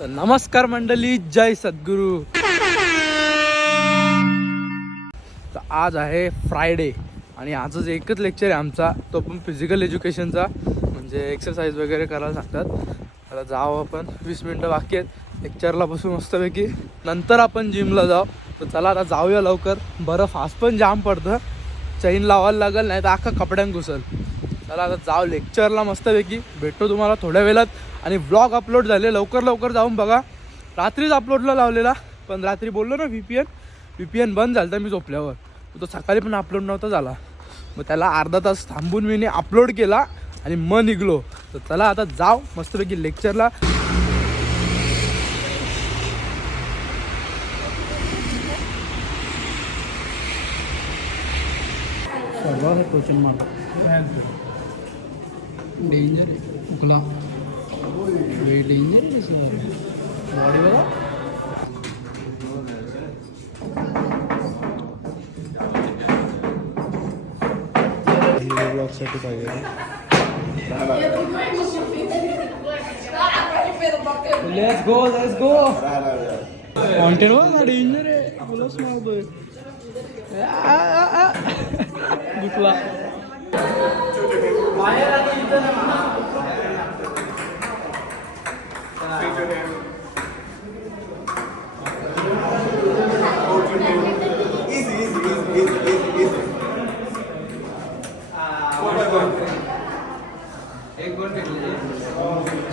तर नमस्कार मंडळी, जय सद्गुरू. तर आज आहे फ्रायडे आणि आजच एकच लेक्चर आहे आमचा, तो पण फिजिकल एज्युकेशनचा, म्हणजे एक्सरसाइज वगैरे करायला सांगतात. आता जाऊ आपण, 20 मिनटं बाकी आहेत लेक्चरला बसून मस्तपैकी, नंतर आपण जिमला जाऊ. तर चला आता जाऊया लवकर. बरं आज पण जाम पडतं, चैन लावायला लागेल, नाही तर अख्खा कपड्यान घुसल. चला आता जाऊ लेक्चरला मस्तपैकी. भेटतो तुम्हाला थोड्या वेळात. आणि ब्लॉग अपलोड झाले, लवकर जाऊन बघा. रात्रीच अपलोडला लावलेला, पण रात्री बोललो ना व्ही-पी-एन बंद झालं तर मी झोपल्यावर, तो सकाळी पण अपलोड नव्हता झाला. मग त्याला अर्धा तास थांबून मी अपलोड केला आणि मग निघलो. तर चला आता जाऊ मस्तपैकी लेक्चरला. डेंजर आहे उकला, डेंजर आहे सर. बॉडी बघा. ब्लॉगसाठी पाहिजे. लेट्स गो कॉन्टेंट बघा, डेंजर आहे. आपलंच मारतोय दुखला.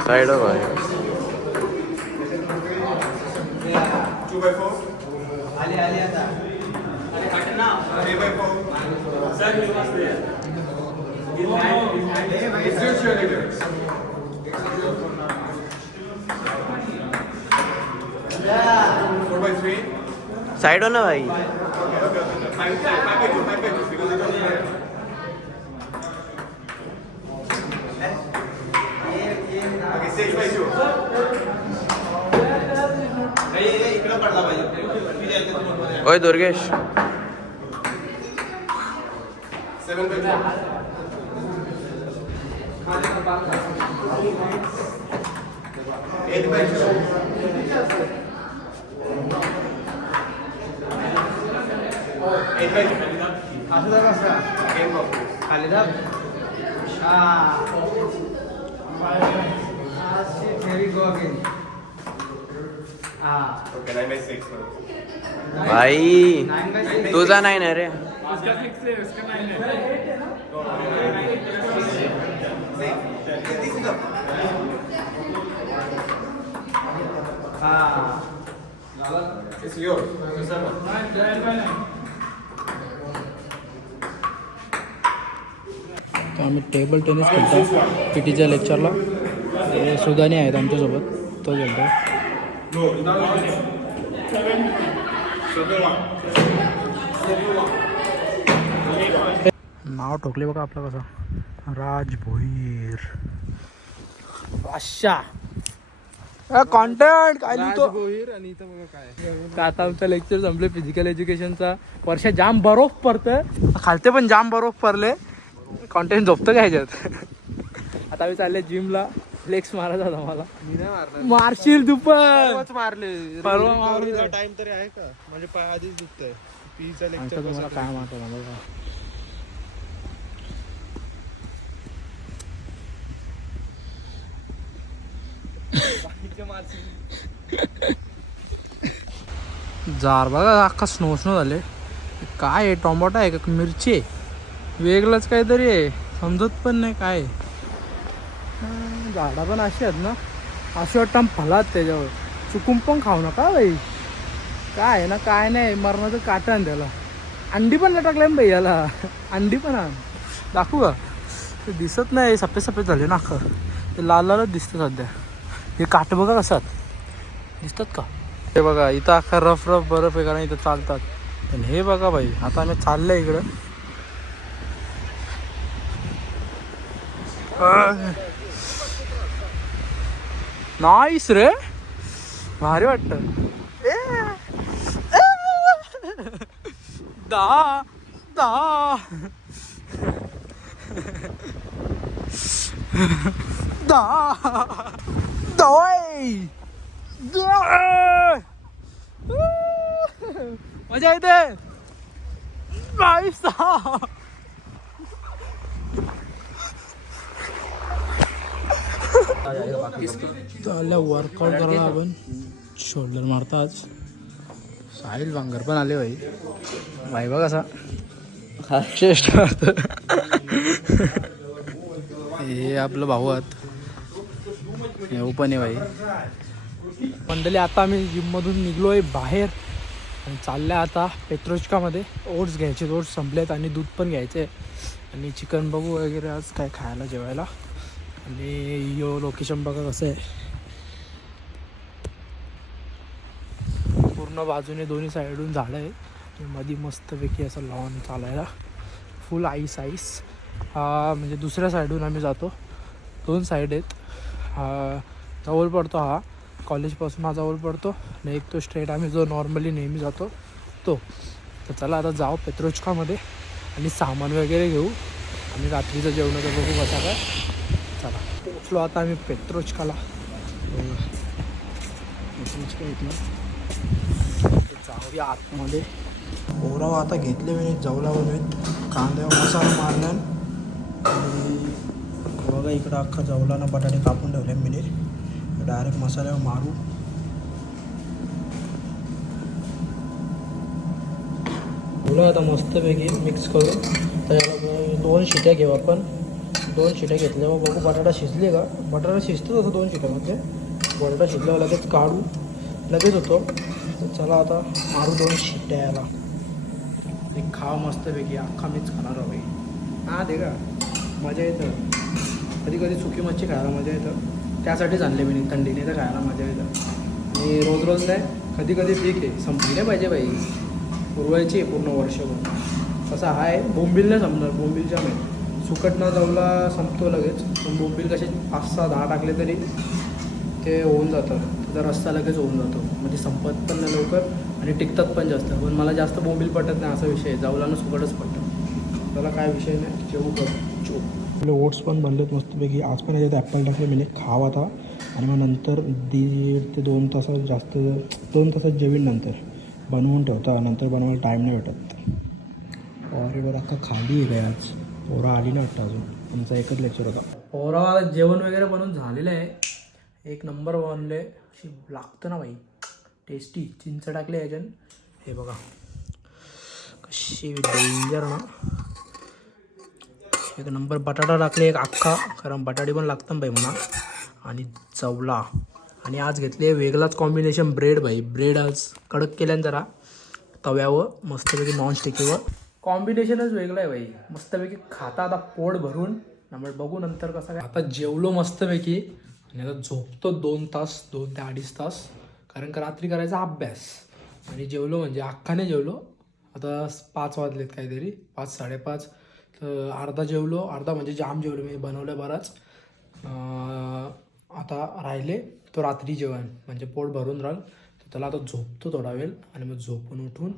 साइड ऑफ आहे. 2x4 आली आता. अरे काटना 3x4 सर मी मस्त आहे. It's your cheerleader. 4x3 side हो ना भाई. okay. 5x2 because it doesn't hurt. Okay, 6x2. इकडे पडला पाहिजे. ओय दुर्गेश. 7x2. 8x2. 8x2. असं जरा असं गेम बघ खाली दाब. Very go again. Okay, 9x6 now. भाई तुझा नाही ना रे. इसका 6 है, इसका 9 है. This is up. It's yours. तर आम्ही टेबल टेनिस खेळतो पीटीच्या लेक्चरला. सुधानी आहेत आमच्यासोबत, तो खेळतो. नाव ठोकले बघा आपलं कसं, राज भोईर. अशा कॉन्टेंट काय लिहितो. आणि इथं बघा काय. आता आमचं लेक्चर संपले फिजिकल एज्युकेशनचा. वर्षा जाम बरोफ पडतंय, खालते पण जाम बरोफ पडले. कॉन्टेंट झोपतं काय ह्याच्यात. आता आम्ही चालले जिमला. फ्लेक्स मारायचा होता मला. मी नाही मारणार. मारशील दुपार मारले परवा मारले. टाइम तरी आहे का. म्हणजे पाय आधीच दुखतंय. पीचा सांगतो तुम्हाला लेक्चर काय मारतो ना बघा. जार बघा अख्खा स्नो झाले. काय आहे, टोमॅटो आहे का मिरची आहे, वेगळंच काहीतरी आहे, समजत पण नाही काय. झाडा पण अशी आहेत ना, अशी वाटतं फलात त्याच्यावर. चुकून पण खाऊ नका बाई. काय आहे ना काय नाही, मरणाचं काटा आण त्याला. अंडी पण लटकले ना बाई याला. अंडी पण आण, दाखवू का. ते दिसत नाही, सफेद झाले ना अख्खं. ते लालच दिसतं सध्या. हे काट बघा कसात दिसतात का. हे बघा इथं अख्खा रफ बर्फ आहे, कारण इथं चालतात. पण हे बघा बाई, आता आम्ही चाललंय इकडं. नाईस रे, भारी वाटतं. दा दा दा दवाई मजा येते भाई साहब. आल्या वर्कआउट करायला आपण शोल्डर मारता आज. साहिल बांगर पण आले भाई. भाई बघ कसा चेस्ट मारतो. हे आपलं भाऊ आहात. हे ओपन आहे भाई. मंडळी आता आम्ही जिममधून निघलोय बाहेर आणि चालल्या आता पेट्रोचकामध्ये. ओट्स घ्यायचे, ओट्स संपलेत आणि दूध पण घ्यायचे आणि चिकन बघू वगैरे आज काय खायला जेवायला. आणि यो लोकेशन बघा कसं आहे. पूर्ण बाजूने दोन्ही साईडून झाडं आहे आणि मध्ये मस्तपैकी असं लॉन चालायला फुल आईस आईस. हा म्हणजे दुसऱ्या साईडून आम्ही जातो. 2 साईड आहेत. हा जवळ पडतो, हा कॉलेजपासून हा जवळ पडतो आणि एक तो स्ट्रेट आम्ही जो नॉर्मली नेहमी जातो तो. तर चला आता जाऊ पेट्रोचकामध्ये आणि सामान वगैरे घेऊ आणि रात्रीचं जेवणाचं बघू कसा काय. चला पोचलो आता आम्ही पेट्रोचकाला. पेट्रोचका इथलं जाऊया आतमध्ये. ओराव आता घेतले मी जवला बनवेत. कांद्यावर मसाला मारला आणि बघा इकडं अख्खा जवलानं बटाटे कापून ठेवले मी. डायरेक्ट मसाल्यावर मारू. बोला आता मस्तपैकी मिक्स करू. त्याला 2 शिट्या घेऊ आपण. 2 शिट्या घेतल्यावर बघू बटाटा शिजले का. बटाटा शिजतो तसं 2 शिट्यामध्ये. बटाटा शिजल्यावर लगेच काढू लगेच होतो. तर चला आता मारू 2 शिट्ट्या याला. एक खाव मस्तपैकी अख्खा मीच खाणार हवे. हा दे का मजा येतं. कधी कधी सुकी मच्छी खायला मजा येतं. त्यासाठीच आणले मी थंडीने तर खायला मजा येतं. आणि रोज रोज नाही, कधी कधी ठीक आहे. संपली नाही पाहिजे बाई, पुरवायची आहे पूर्ण वर्षभर. कसं आहे बोंबील नाही संपणार. बोंबीलच्या नाही सुकट न जाऊला संपतो लगेच. पण बोंबील कसे 5-6-10 टाकले तरी ते होऊन जातं. त्याचा रस्ता लगेच होऊन जातो. म्हणजे संपत पण नाही लवकर आणि टिकतात पण जास्त. पण मला जास्त बोंबील पटत नाही असा विषय. जाऊलानं सुकटच पटतं. त्याला काय विषय नाही. जेवू कर आपले ओट्स पण बनलेत मस्तपैकी. आज पण याच्यात ॲपल टाकले मी. खाव आता आणि मग नंतर 1.5 ते 2 तासात जास्त 2 तासात जेवीन. नंतर बनवून ठेवता. नंतर बनवायला टाईम नाही भेटत. अरे बरं अख्खा खाली आहे काय आज. पोरा आली ना वाटतं अजून. आमचा एकच लेक्चर होता. पोरा जेवण वगैरे बनवून झालेलं आहे. एक नंबर बनले. अशी लागतं ना बाई टेस्टी. चिंच टाकले याच्यानं. हे बघा कशी डेंजर ना. एक नंबर बटाटा टाकले एक अख्खा. कारण बटाटे पण लागतं बाई म्हणा. आणि चवला. आणि आज घेतले वेगळाच कॉम्बिनेशन ब्रेड बाई. ब्रेड आज कडक केल्यानं जरा तव्यावर मस्तपैकी नॉनस्टिकीवर. कॉम्बिनेशनच वेगळं आहे बाई. मस्तपैकी खाता आता पोट भरून. त्यामुळे बघू नंतर कसं काय. आता जेवलो मस्तपैकी आणि आता झोपतो 2 तास, 2 ते 2.5 तास. कारण का रात्री करायचा अभ्यास. आणि जेवलो म्हणजे अख्खाने जेवलो. आता 5 वाजलेत काहीतरी, 5-5:30. तर अर्धा जेवलो. अर्धा म्हणजे जाम जेवलो मी. बनवलं बराच. आता राहिले तो रात्री जेवण. म्हणजे पोट भरून राहील. तर त्याला आता झोपतो थोडा वेळ आणि मग झोपून उठून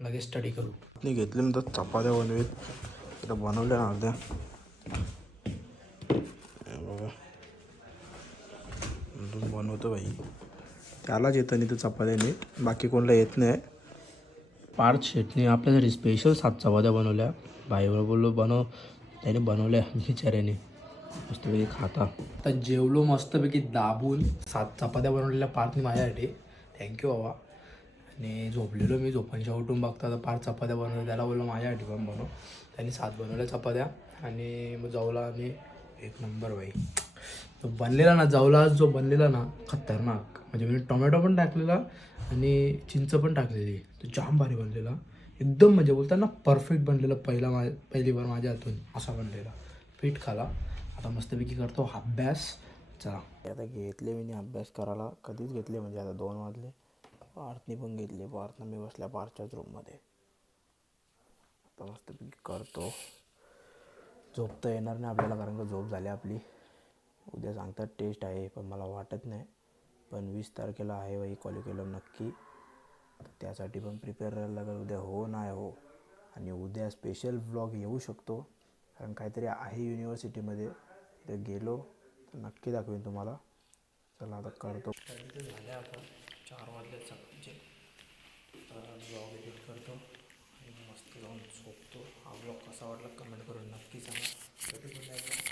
लगेच स्टडी करू. मी घेतले म्हणतात चपात्या बनवेत. आता बनवल्या ना अर्ध्या. बघा बनवतो बाई. त्यालाच येतं नाही तर चपात्याने. बाकी कोणाला येत नाही. पार्थ शेटने आपल्यासाठी स्पेशल 7 चपात्या बनवल्या. भाईवर बोललो बनव. त्याने बनवल्या बिचाऱ्याने. मस्तपैकी खाता. आता जेवलो मस्तपैकी दाबून. 7 चपात्या बनवलेल्या पार्थने माझ्यासाठी. थँक्यू बाबा. आणि झोपलेलो मी. झोपांच्या उठून बघता आता 5 चपात्या बनवल्या. त्याला बोललो माझ्यासाठी पण बनव. त्यांनी 7 बनवल्या चपात्या. आणि मग जाऊला आणि एक नंबर बाई. तो बनलेला ना जाऊला जो बनलेला ना खतरनाक. म्हणजे मी टोमॅटो पण टाकलेला आणि चिंच पण टाकलेली. तो जाम भारी बनलेला एकदम. म्हणजे बोलताना परफेक्ट बनलेला. पहिली बार माझ्या हातून असा बनलेला. पीठ खाला. आता मस्तपैकी करतो अभ्यास. चला आता घेतले मी अभ्यास करायला. कधीच घेतले म्हणजे आता 2 वाजले. पार्थने पण घेतले. पार्थनं मी बसल्या पार्थच्याच रूममध्ये. आता मस्तपैकी करतो. झोप तर येणार नाही आपल्याला कारण का झोप झाली आपली. उद्या सांगतात टेस्ट आहे पण मला वाटत नाही. पण 20 तारखेला आहे बाई कॉलिक्युलम नक्की. त्यासाठी पण प्रिपेअर राहायला लागेल. उद्या हो नाही हो. आणि उद्या स्पेशल व्लॉग येऊ शकतो कारण काहीतरी आहे युनिव्हर्सिटीमध्ये. तिथे गेलो तर नक्की दाखवेन तुम्हाला. चला आता करतो. तर झाले आता 4 वाजले सकाळचे. तर ब्लॉग एडिट करतो आणि मस्त जाऊन झोपतो. हा ब्लॉग कसा वाटला कमेंट करून नक्की सांगा. भेटू पुन्हा एकदा.